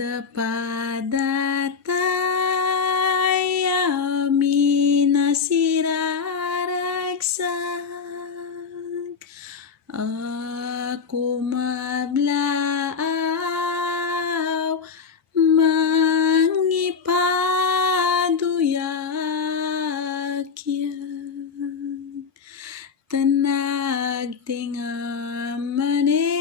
Dapadatay amin na siraragsak, ako mablaaw mangipaduyak yan, tanag tingamanen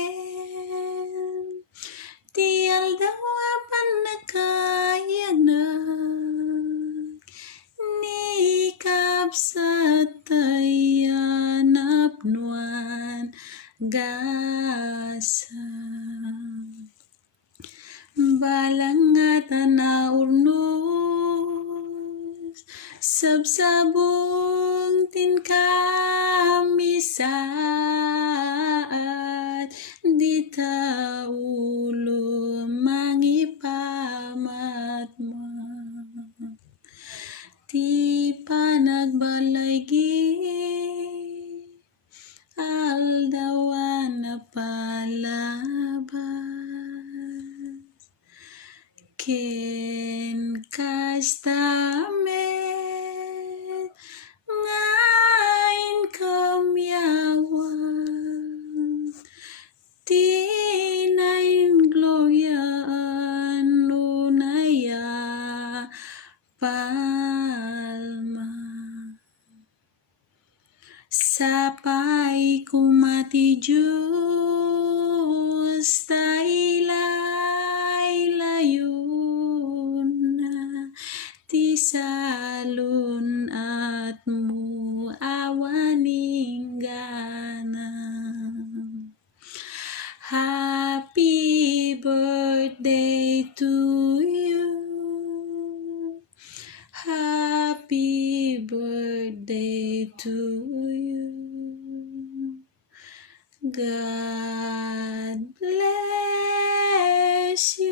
tial dawa panakayanak nikap sa tayan apnuan gasa balangatan na urnos sabsabong tinkamisaat di taulo mangipamatma ti panagbalaygi aldawan na palabas ken kastamet ngain kamyawan tinain gloria nunaya palma sapay kumati Diyos tailay layon na ti salun at muawaning ganam. Happy birthday to you. Happy birthday to you. God bless you.